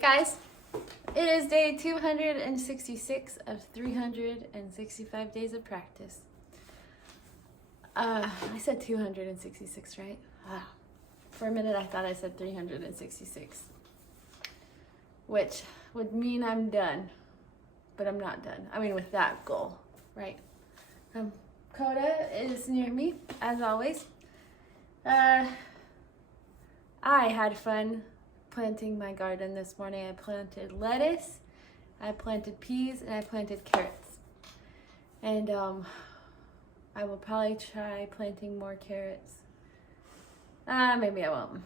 Hey guys, it is day 266 of 365 days of practice. I said 266, right? For a minute I thought I said 366, which would mean I'm done, but I'm not done. I mean, with that goal, right? Coda is near me, as always. I had fun planting my garden this morning. I planted lettuce, I planted peas, and I planted carrots. And I will probably try planting more carrots. Maybe I won't.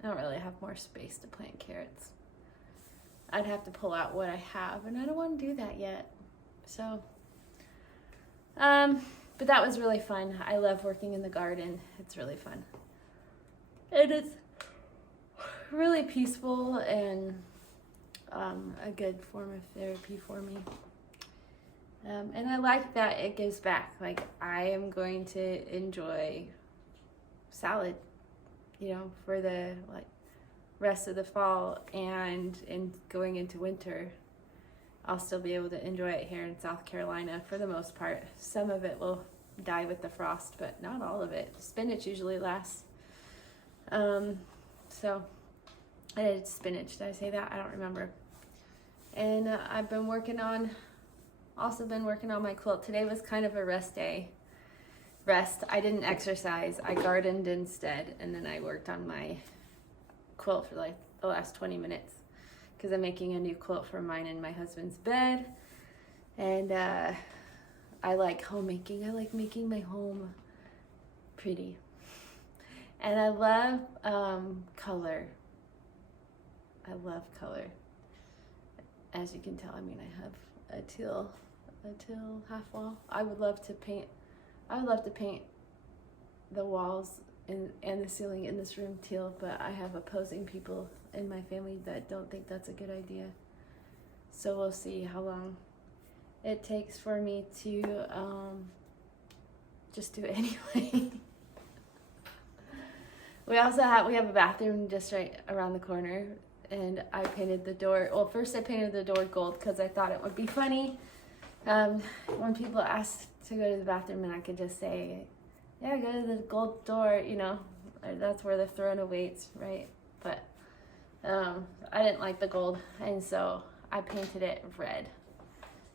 I don't really have more space to plant carrots. I'd have to pull out what I have, and I don't want to do that yet. So, but that was really fun. I love working in the garden. It's really fun. And it's really peaceful and a good form of therapy for me. And I like that it gives back. Like, I am going to enjoy salad, for the rest of the fall, and going into winter. I'll still be able to enjoy it here in South Carolina for the most part. Some of it will die with the frost, but not all of it. Spinach usually lasts. So I did spinach. Did I say that? I don't remember. And I've been working on my quilt. Today was kind of a rest day. I didn't exercise. I gardened instead, and then I worked on my quilt for the last 20 minutes because I'm making a new quilt for mine and my husband's bed. And I like homemaking. I like making my home pretty. And I love color. I love color. As you can tell, I have a teal half wall. I would love to paint the walls and the ceiling in this room teal, but I have opposing people in my family that don't think that's a good idea. So we'll see how long it takes for me to just do it anyway. We have a bathroom just right around the corner, and I painted the door. Well, first I painted the door gold because I thought it would be funny when people asked to go to the bathroom, and I could just say, yeah, go to the gold door, that's where the throne awaits, right? But I didn't like the gold, and so I painted it red.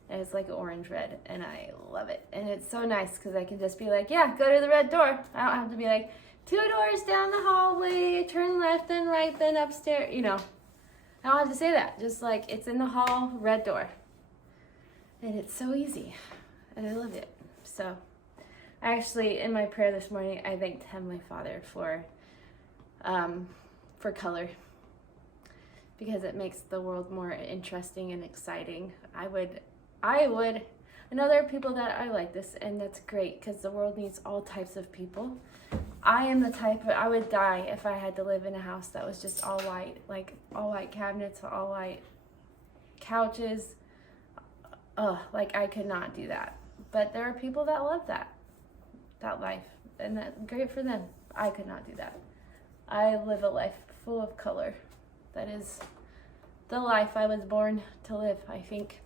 And it's like orange red, and I love it. And it's so nice because I can just be like, yeah, go to the red door. I don't have to be like, 2 doors down the hallway, turn left, then right, then upstairs, I don't have to say that. Just like, it's in the hall, red door. And it's so easy, and I love it. So I actually, in my prayer this morning, I thanked Heavenly Father for color, because it makes the world more interesting and exciting. I know there are people that are like this, and that's great, because the world needs all types of people. I am the type I would die if I had to live in a house that was just all white, like all white cabinets, all white couches. I could not do that. But there are people that love that life, and that's great for them. I could not do that. I live a life full of color. That is the life I was born to live, I think.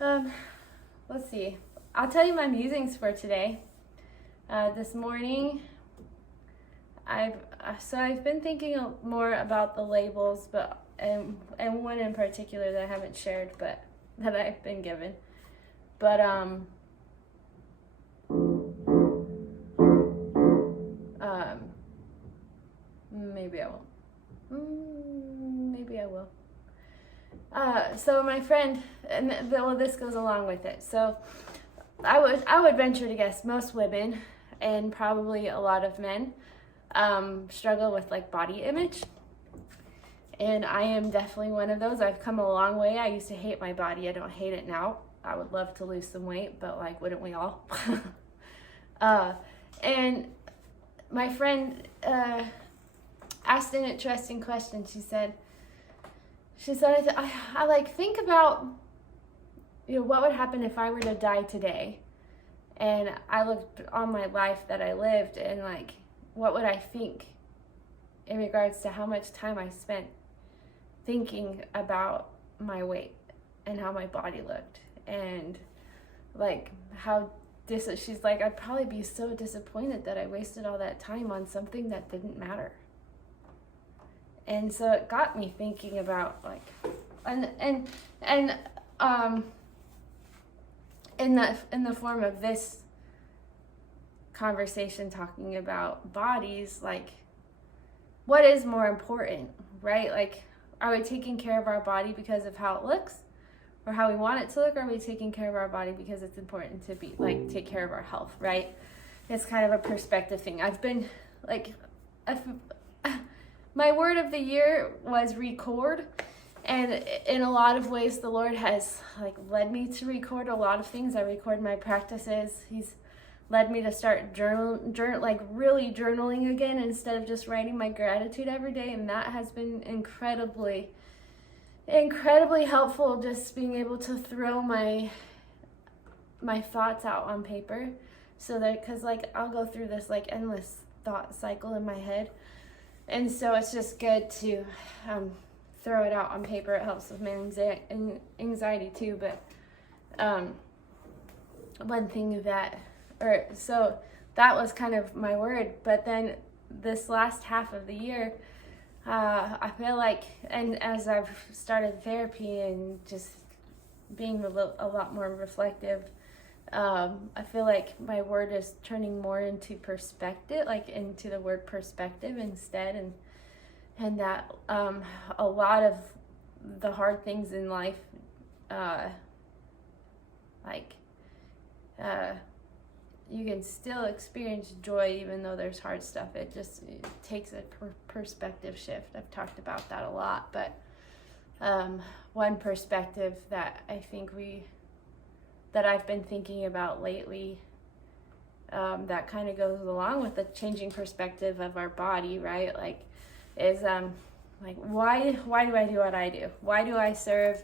Let's see. I'll tell you my musings for today. This morning, I've been thinking more about the labels, and one in particular that I haven't shared, but that I've been given. But maybe I won't. Maybe I will. So my friend, this goes along with it. So I would venture to guess most women, and probably a lot of men, struggle with body image. And I am definitely one of those. I've come a long way. I used to hate my body. I don't hate it now. I would love to lose some weight, but wouldn't we all? And my friend asked an interesting question. She said, I think about, what would happen if I were to die today? And I looked on my life that I lived, and what would I think in regards to how much time I spent thinking about my weight and how my body looked, and like how she's like, I'd probably be so disappointed that I wasted all that time on something that didn't matter. And so it got me thinking about like, and in the form of this conversation talking about bodies, like what is more important, right? Like, are we taking care of our body because of how it looks or how we want it to look, or are we taking care of our body because it's important to be like take care of our health, right? It's kind of a perspective thing. I've been like, my word of the year was record, and in a lot of ways the Lord has like led me to record a lot of things. I record my practices. He's led me to start like really journaling again instead of just writing my gratitude every day, and that has been incredibly helpful, just being able to throw my thoughts out on paper, so that, because like I'll go through this like endless thought cycle in my head, and so it's just good to throw it out on paper. It helps with my anxiety too. But one thing so that was kind of my word. But then this last half of the year, I feel like, and as I've started therapy and just being a lot more reflective, I feel like my word is turning more into perspective, like into the word perspective instead, and that a lot of the hard things in life, you can still experience joy even though there's hard stuff. It takes a perspective shift. I've talked about that a lot, but one perspective that I think that I've been thinking about lately, that kind of goes along with the changing perspective of our body, right? Like, is like, why do I do what I do? Why do I serve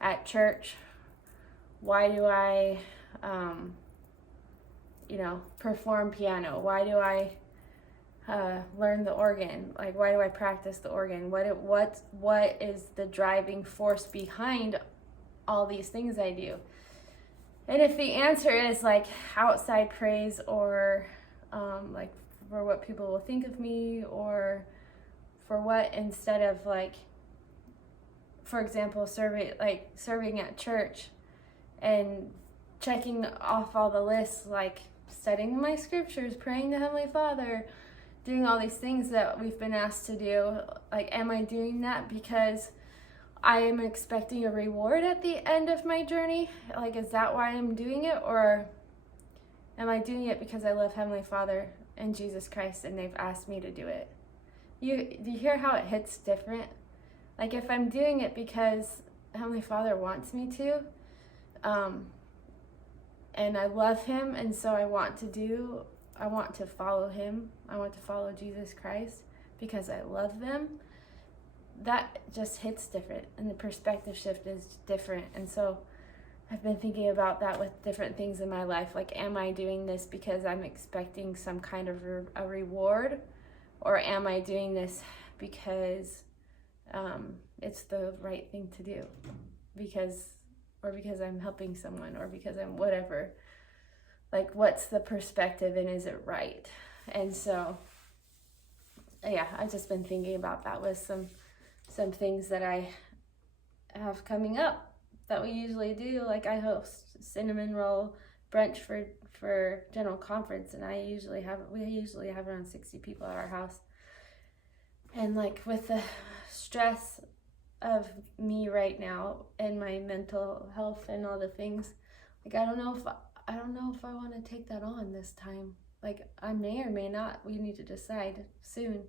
at church? Why do I perform piano? Why do I learn the organ? Like, why do I practice the organ? What is the driving force behind all these things I do? And if the answer is like outside praise, or like for what people will think of me, or for what, instead of like, for example, serving at church and checking off all the lists, like studying my scriptures, praying to Heavenly Father, doing all these things that we've been asked to do, like, am I doing that because I am expecting a reward at the end of my journey? Like, is that why I'm doing it? Or am I doing it because I love Heavenly Father and Jesus Christ and they've asked me to do it? Do you hear how it hits different? Like, if I'm doing it because Heavenly Father wants me to, and I love Him, and so I want to follow Him, I want to follow Jesus Christ because I love them, that just hits different, and the perspective shift is different. And so I've been thinking about that with different things in my life. Like, am I doing this because I'm expecting some kind of a reward, or am I doing this because it's the right thing to do, because I'm helping someone, or because I'm whatever? Like, what's the perspective, and is it right? And so, yeah, I've just been thinking about that with some things that I have coming up that we usually do. Like, I host cinnamon roll brunch for General Conference, and we usually have around 60 people at our house. And like, with the stress of me right now and my mental health and all the things, like, I don't know if I want to take that on this time. Like, I may or may not. We need to decide soon.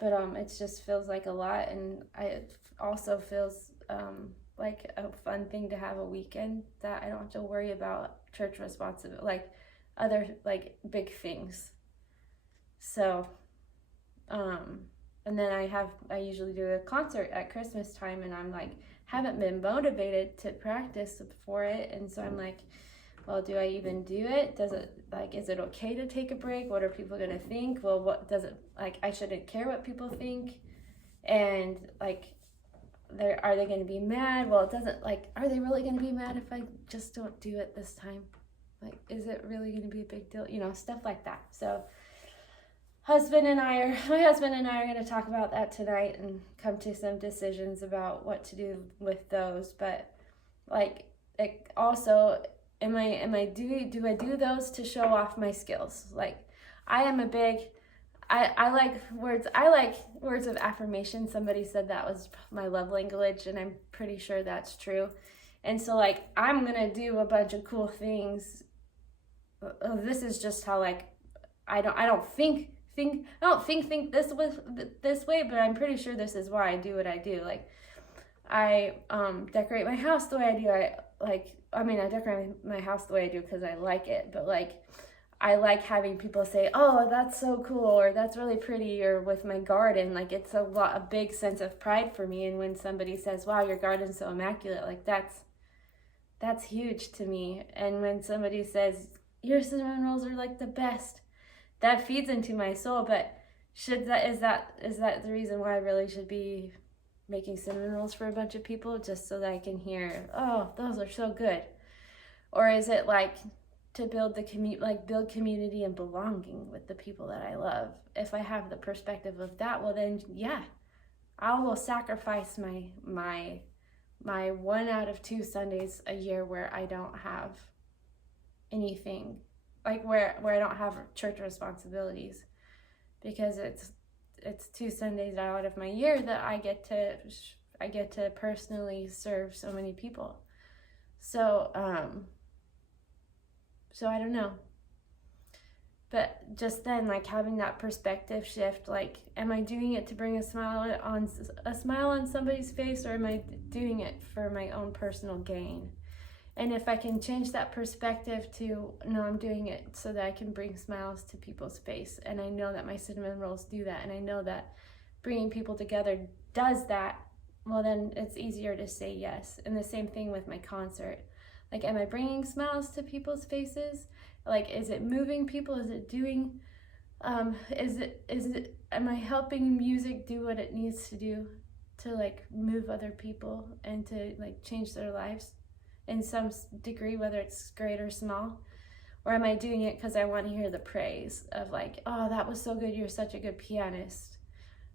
But it just feels like a lot, and it also feels like a fun thing to have a weekend that I don't have to worry about church responsibility, like other like big things. So, and then I usually do a concert at Christmas time, and I'm like, haven't been motivated to practice for it, and so I'm like, well, do I even do it? Is it okay to take a break? What are people gonna think? Well, I shouldn't care what people think. And like, are they going to be mad? Well, it doesn't, like, are they really going to be mad if I just don't do it this time? Like, is it really going to be a big deal? You know, stuff like that. So my husband and I are going to talk about that tonight and come to some decisions about what to do with those. But like, it also, do I do those to show off my skills? Like, I am a big, I like words of affirmation. Somebody said that was my love language, and I'm pretty sure that's true. And so, like, I'm gonna do a bunch of cool things. This is just how, like, I don't think this way, but I'm pretty sure this is why I do what I do. Like, I decorate my house the way I do. I decorate my house the way I do because I like it, but like, I like having people say, "Oh, that's so cool," or "That's really pretty," or with my garden, like, it's a big sense of pride for me. And when somebody says, "Wow, your garden's so immaculate," like, that's huge to me. And when somebody says, "Your cinnamon rolls are like the best," that feeds into my soul. But is that the reason why I really should be making cinnamon rolls for a bunch of people, just so that I can hear, "Oh, those are so good"? Or is it like to build build community and belonging with the people that I love? If I have the perspective of that, well then, yeah, I will sacrifice my 1 out of 2 Sundays a year where I don't have anything, like where I don't have church responsibilities, because it's 2 Sundays out of my year that I get to personally serve so many people. So I don't know. But just then, like, having that perspective shift, like, am I doing it to bring a smile on somebody's face, or am I doing it for my own personal gain? And if I can change that perspective to, no, I'm doing it so that I can bring smiles to people's face, and I know that my cinnamon rolls do that, and I know that bringing people together does that, well, then it's easier to say yes. And the same thing with my concert. Like, am I bringing smiles to people's faces? Like, is it moving people? Is it doing, am I helping music do what it needs to do to, like, move other people and to, like, change their lives in some degree, whether it's great or small? Or am I doing it because I want to hear the praise of, like, "Oh, that was so good, you're such a good pianist"?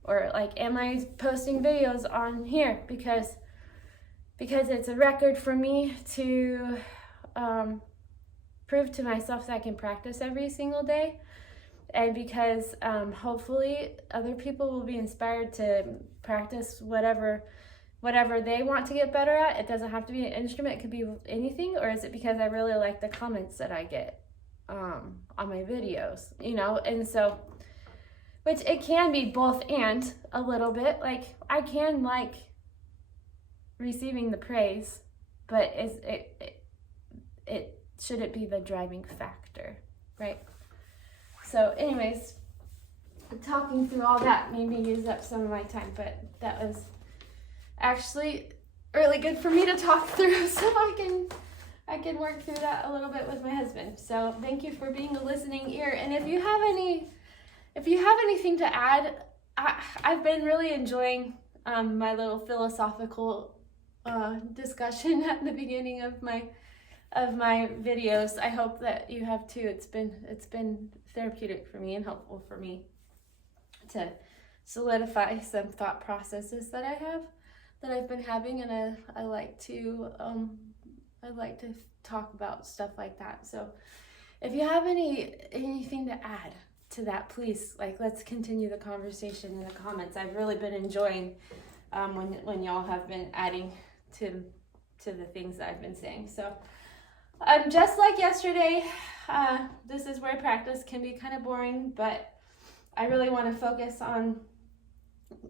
Or, like, am I posting videos on here because it's a record for me to prove to myself that I can practice every single day, and because hopefully other people will be inspired to practice whatever they want to get better at? It doesn't have to be an instrument, it could be anything. Or is it because I really like the comments that I get on my videos, you know? And so, which it can be both and a little bit. Like, I can like receiving the praise, but it shouldn't be the driving factor, right? So anyways, talking through all that made me use up some of my time, but that was actually really good for me to talk through, so I can work through that a little bit with my husband. So thank you for being a listening ear. And if you have anything to add, I've been really enjoying my little philosophical discussion at the beginning of my videos. I hope that you have too. It's been therapeutic for me and helpful for me to solidify some thought processes that I've been having, and I like to talk about stuff like that. So if you have anything to add to that, please, like, let's continue the conversation in the comments. I've really been enjoying when y'all have been adding to the things that I've been saying. So just like yesterday, this is where practice can be kind of boring, but I really want to focus on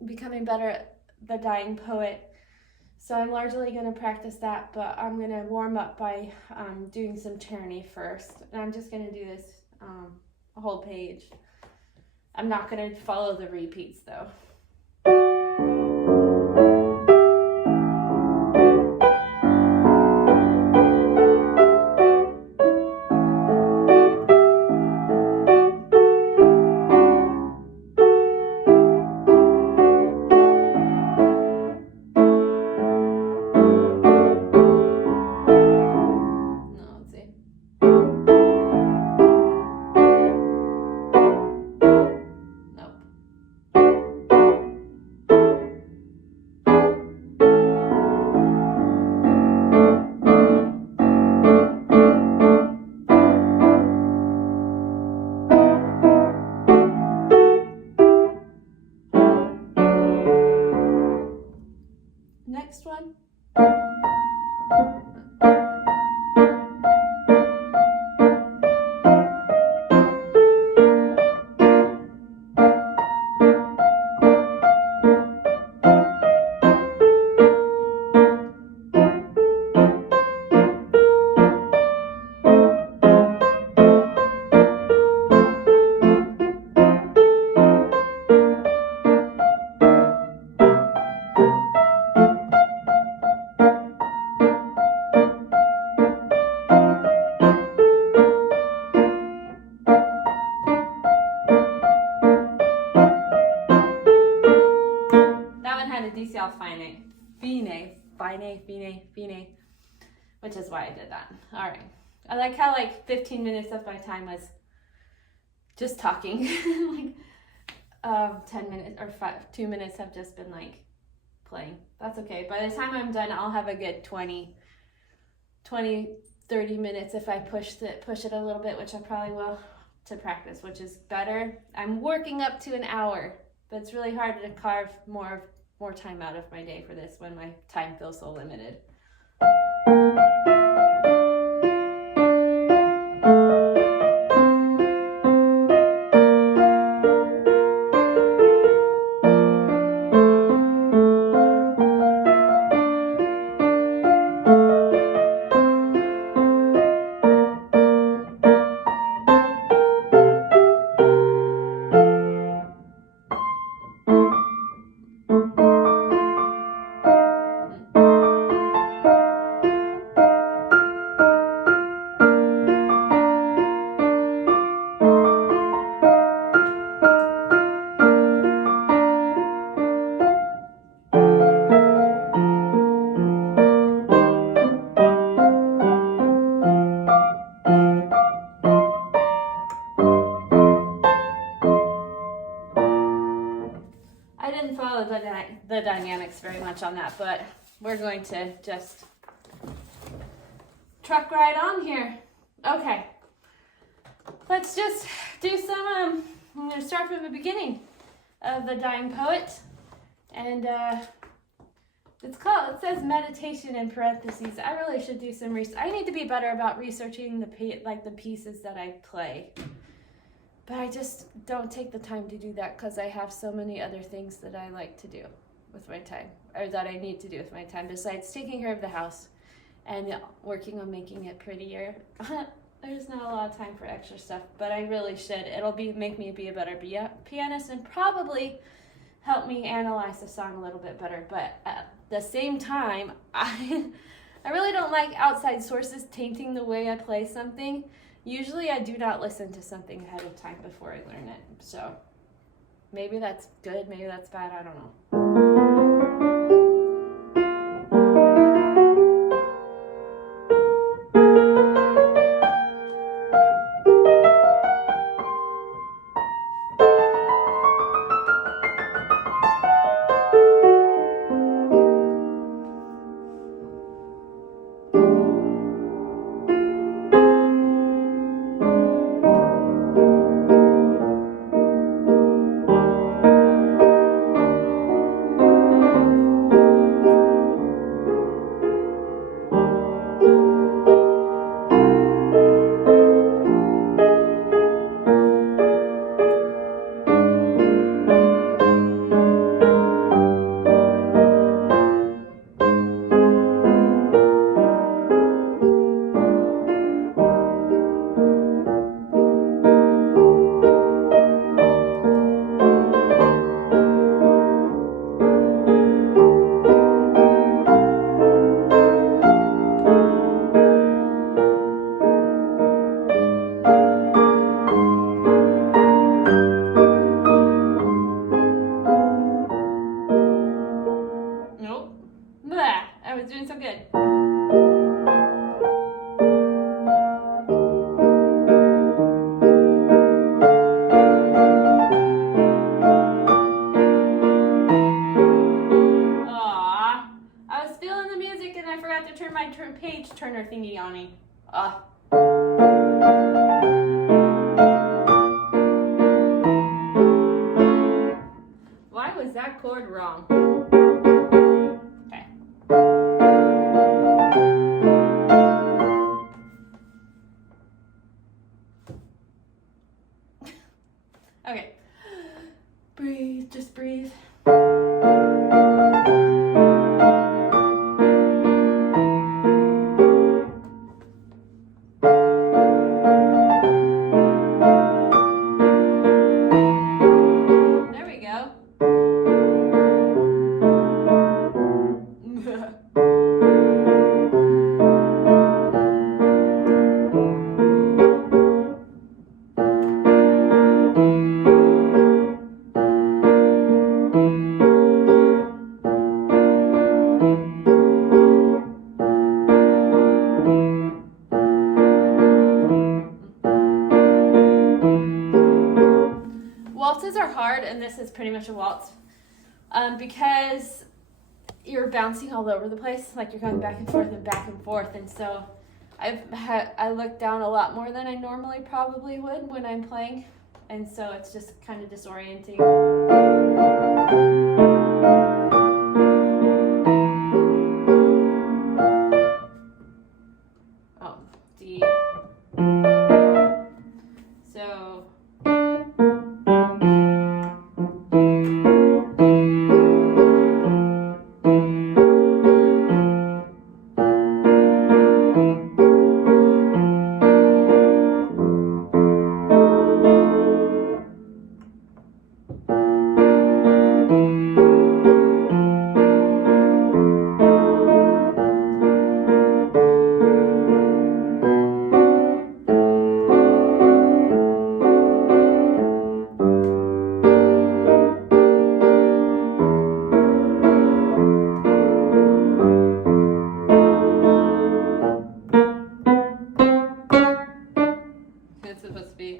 becoming better at the Dying Poet. So I'm largely going to practice that, but I'm going to warm up by doing some Tyranny first. And I'm just going to do this a whole page. I'm not going to follow the repeats though. next one. Fine, which is why I did that. All right. I like how like 15 minutes of my time was just talking. Like 10 minutes or 2 minutes have just been like playing. That's okay. By the time I'm done, I'll have a good 30 minutes if I push it a little bit, which I probably will, to practice, which is better. I'm working up to an hour, but it's really hard to carve more time out of my day for this when my time feels so limited. The dynamics very much on that, but we're going to just truck right on here. Okay, let's just do some I'm going to start from the beginning of The Dying Poet, and it says meditation in parentheses. I really should do some research. I need to be better about researching the pieces that I play. But I just don't take the time to do that because I have so many other things that I like to do with my time, or that I need to do with my time, besides taking care of the house and working on making it prettier. There's not a lot of time for extra stuff, but I really should. It'll make me be a better pianist and probably help me analyze the song a little bit better. But at the same time, I really don't like outside sources tainting the way I play something. Usually I do not listen to something ahead of time before I learn it. So maybe that's good, maybe that's bad, I don't know. Page turner thingy on me. Why was that chord wrong? Okay. this is pretty much a waltz, because you're bouncing all over the place, like you're going back and forth, and so I look down a lot more than I normally probably would when I'm playing, and so it's just kind of disorienting. Oh, D. So.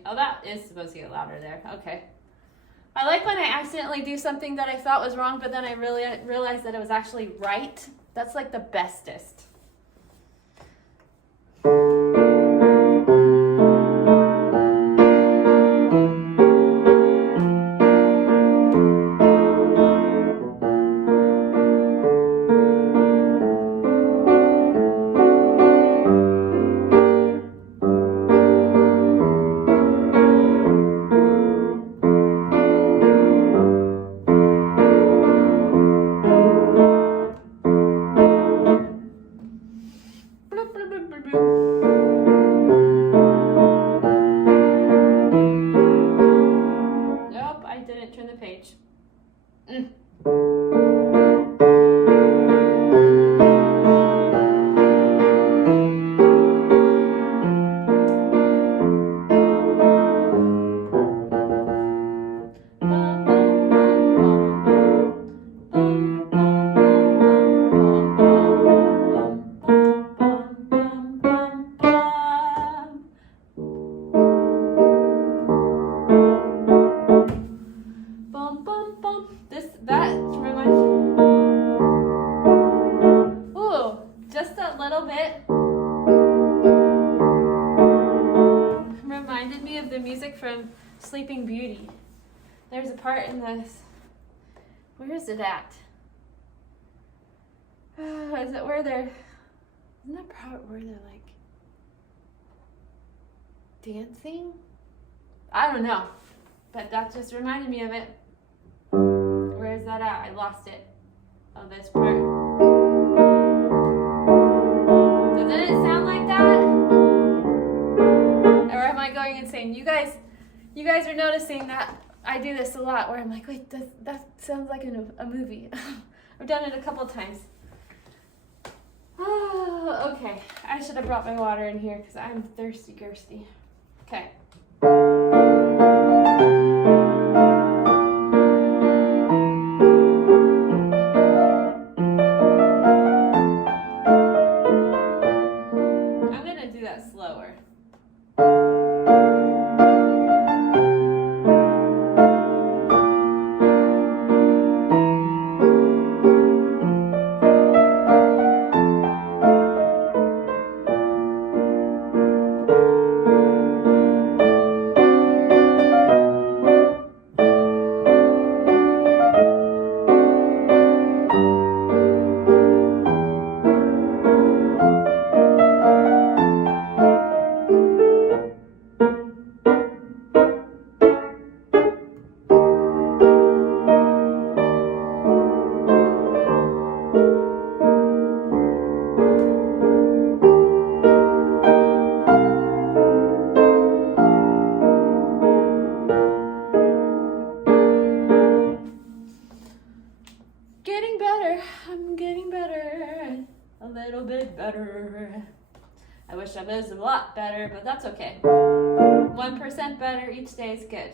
Oh, that is supposed to get louder there. Okay. I like when I accidentally do something that I thought was wrong, but then I really realized that it was actually right. That's like the bestest. Nope, I didn't turn the page. That reminds me. Ooh, just a little bit. Reminded me of the music from Sleeping Beauty. There's a part in this. Where is it at? Is it where they're? Isn't that part where they're like dancing? I don't know, but that just reminded me of it. Where is that at? I lost it. Oh, this part. Doesn't it sound like that? Or am I going insane? You guys are noticing that I do this a lot where I'm like, wait, that sounds like a movie. I've done it a couple times. Oh, okay. I should have brought my water in here because I'm thirsty. Okay. I'm gonna do that slower. I'm getting better. A little bit better. I wish I was a lot better, but that's okay. 1% better each day is good.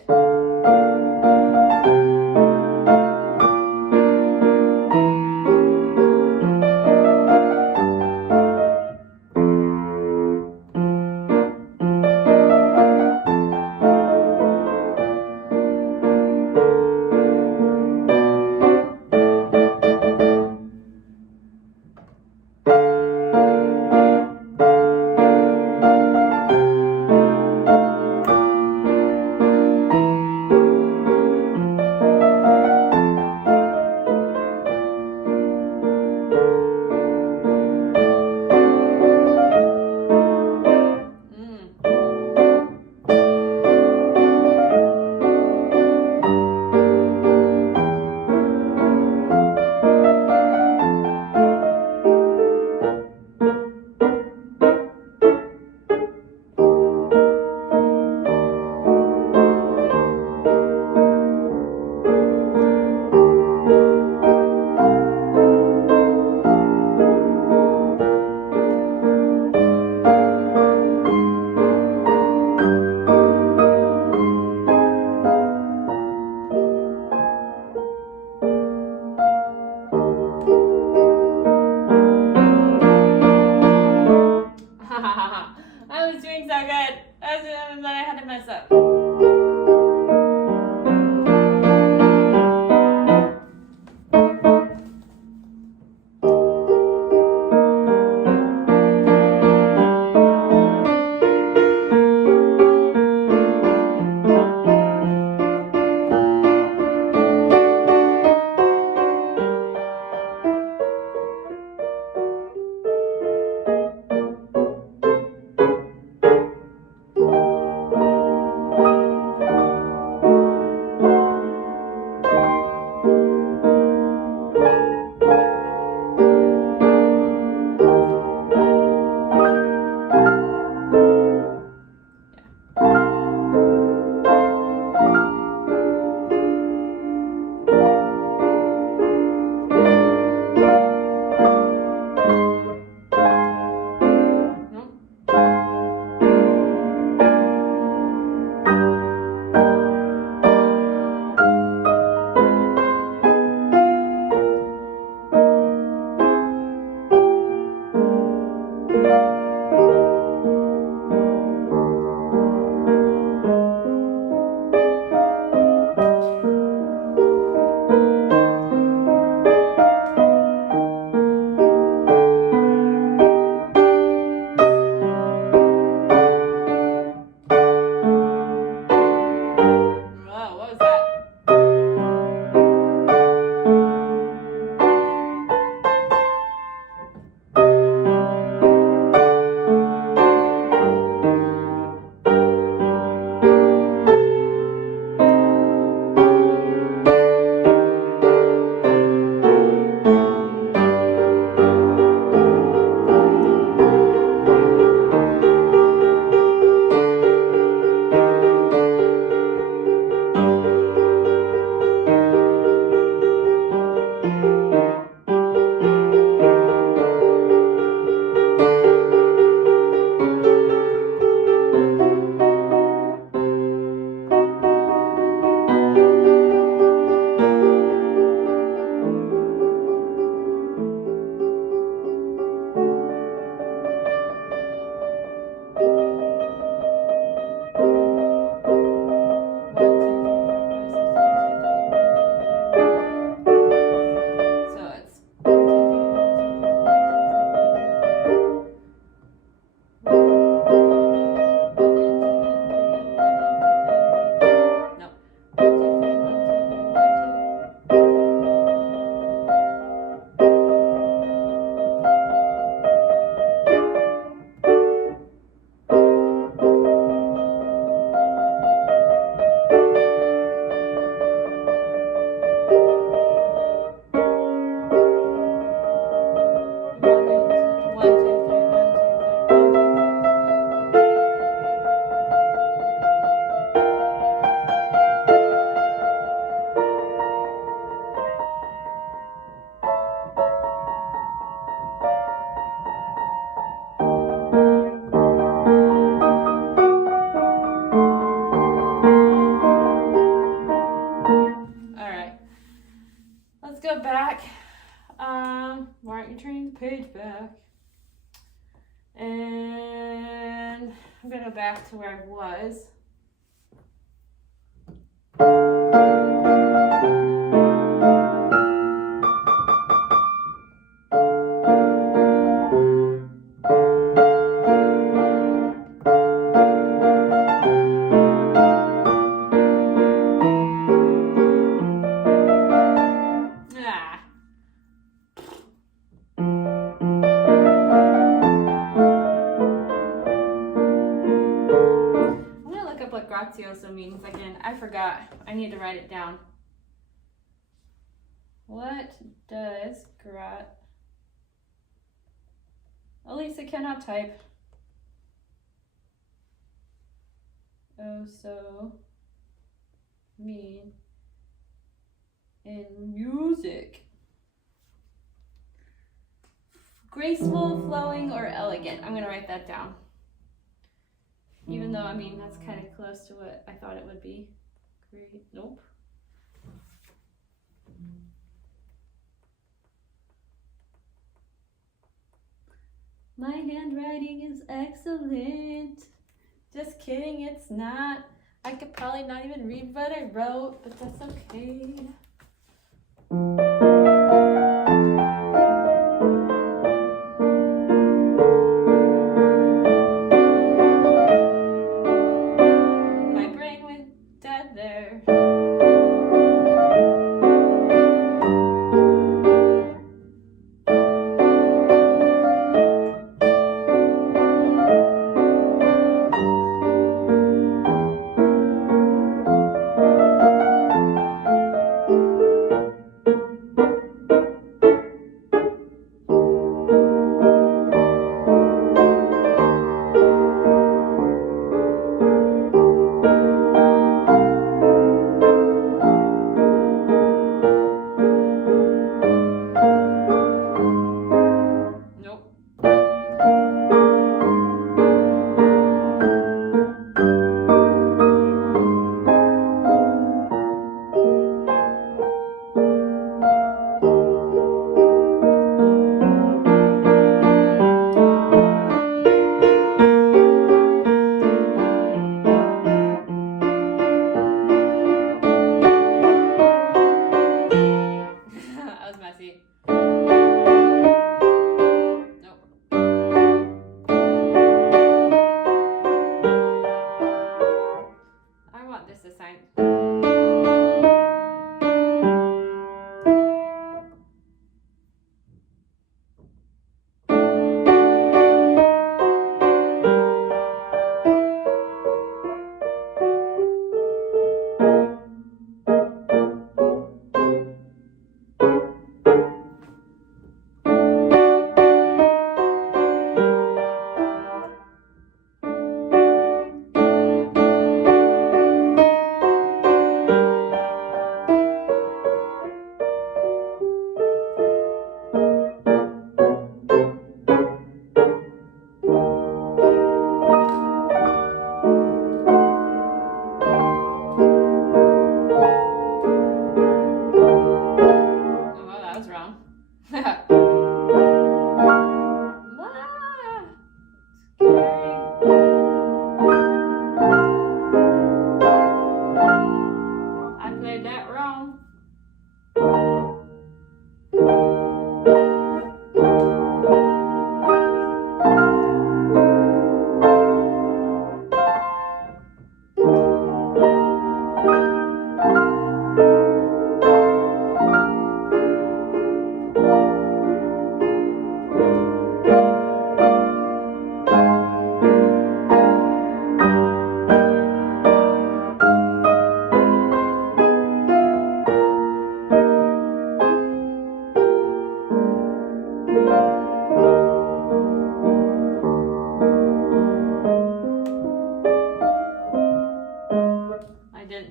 Why aren't you turning the page back? And I'm gonna go back to where I was. Grazioso means again. I forgot. I need to write it down. What does Elisa cannot type. Oh, so mean in music. Graceful, flowing, or elegant. I'm gonna write that down. Even though, I mean, that's kind of close to what I thought it would be. Great. Nope. My handwriting is excellent. Just kidding, it's not. I could probably not even read what I wrote, but that's okay.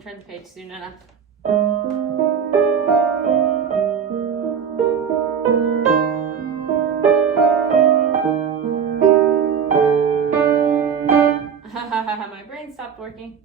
Turn the page soon enough. My brain stopped working.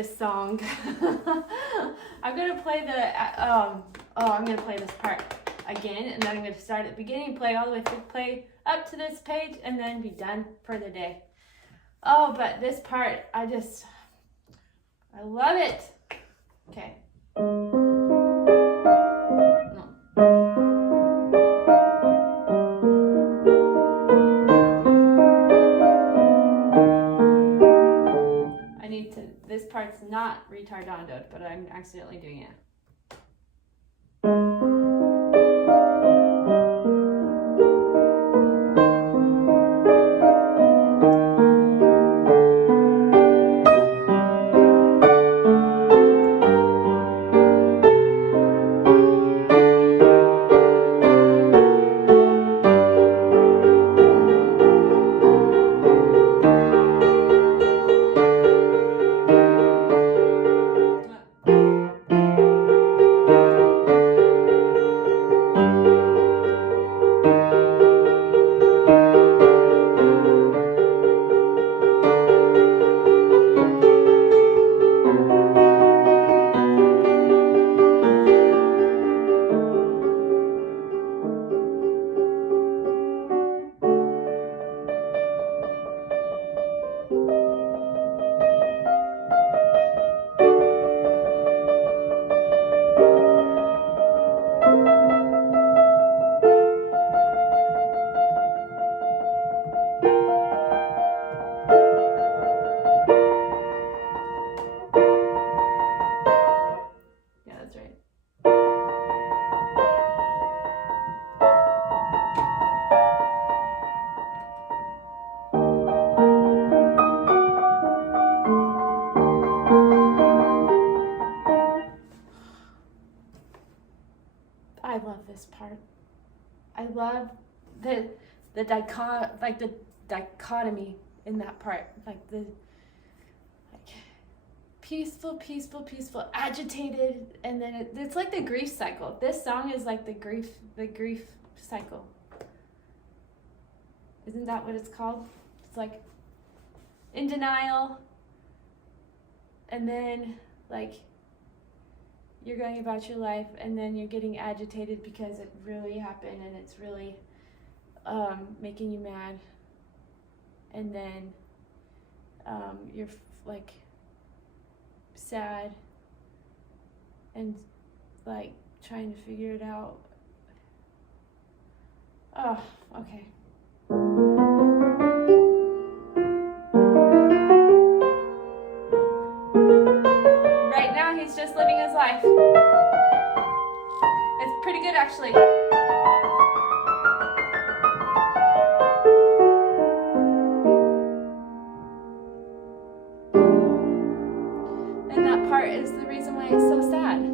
this song. I'm gonna play I'm gonna play this part again, and then I'm gonna start at the beginning, play all the way through, play up to this page, and then be done for the day. Oh, but this part, I love it. Okay. This part's not retardando, but I'm accidentally doing it. I love this part. I love the dichotomy in that part, like the peaceful, agitated, and then it's like the grief cycle. This song is like the grief cycle. Isn't that what it's called? It's like in denial, and then like you're going about your life, and then you're getting agitated because it really happened and it's really making you mad, and then you're like sad and like trying to figure it out. Oh, okay. Right now he's just living his life. It's pretty good actually. And that part is the reason why it's so sad.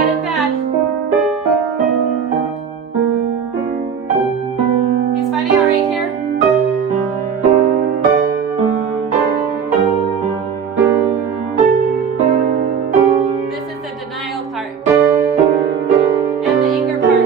bad and bad. He's fighting all right here. This is the denial part. And the anger part.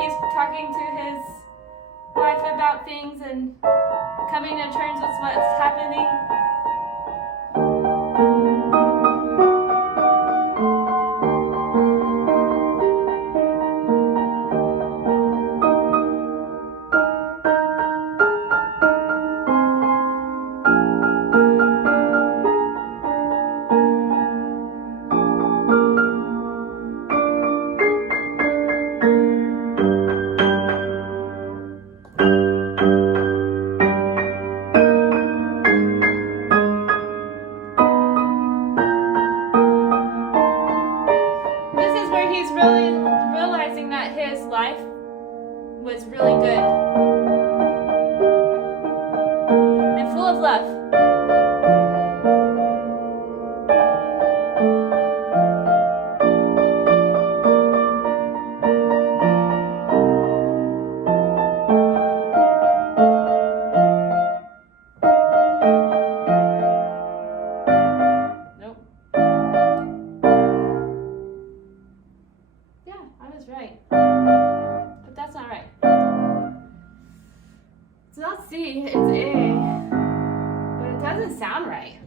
He's talking to his wife about things and coming to terms with what's happening. He's really realizing that his life was really good and full of love. Nope. Yeah, I was right. But that's not right. It's not C, it's A. But it doesn't sound right.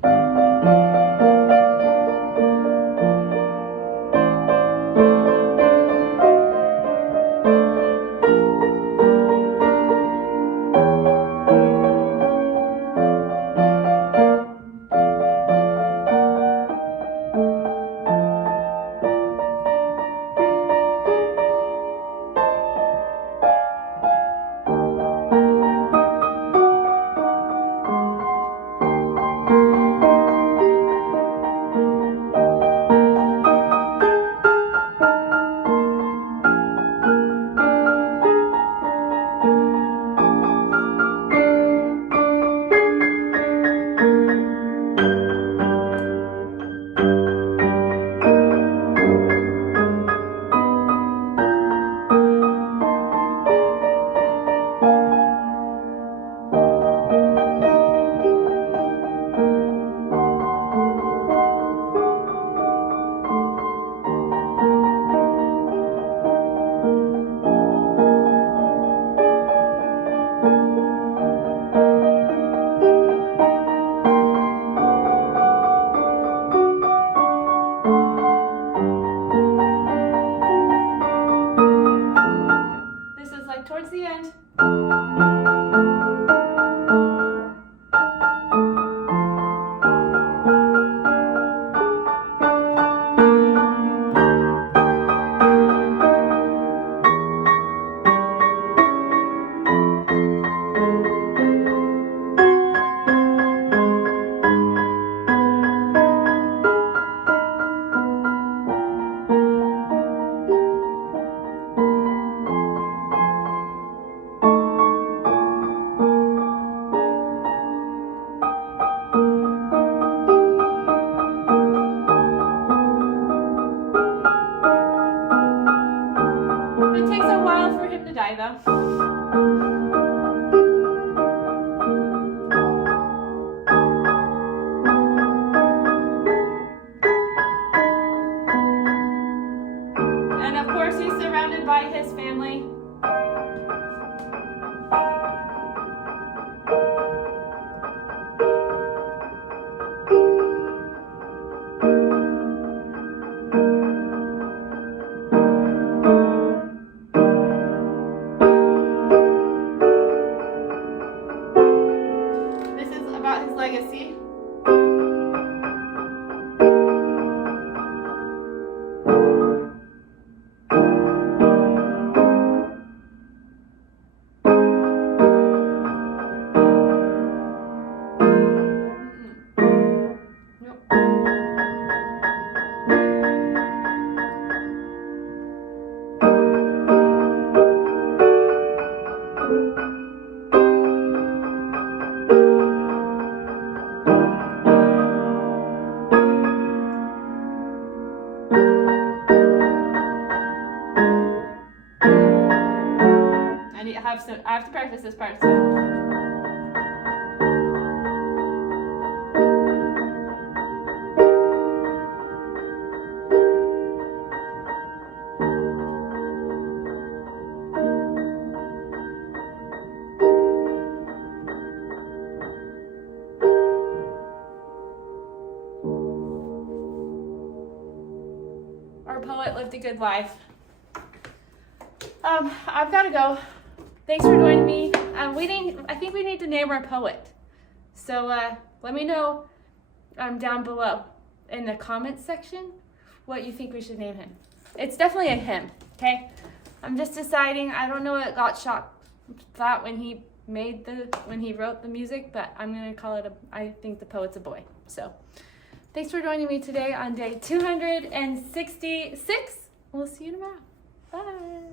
Towards the end. It takes a while for him to die, though. And of course, he's surrounded by his family. have to practice this part. So. Our poet lived a good life. I've got to go. Thanks for joining me. I think we need to name our poet. So let me know down below in the comments section what you think we should name him. It's definitely a him, okay? I'm just deciding. I don't know what Gottschalk thought when he wrote the music, but I'm gonna call it I think the poet's a boy. So thanks for joining me today on day 266. We'll see you tomorrow. Bye.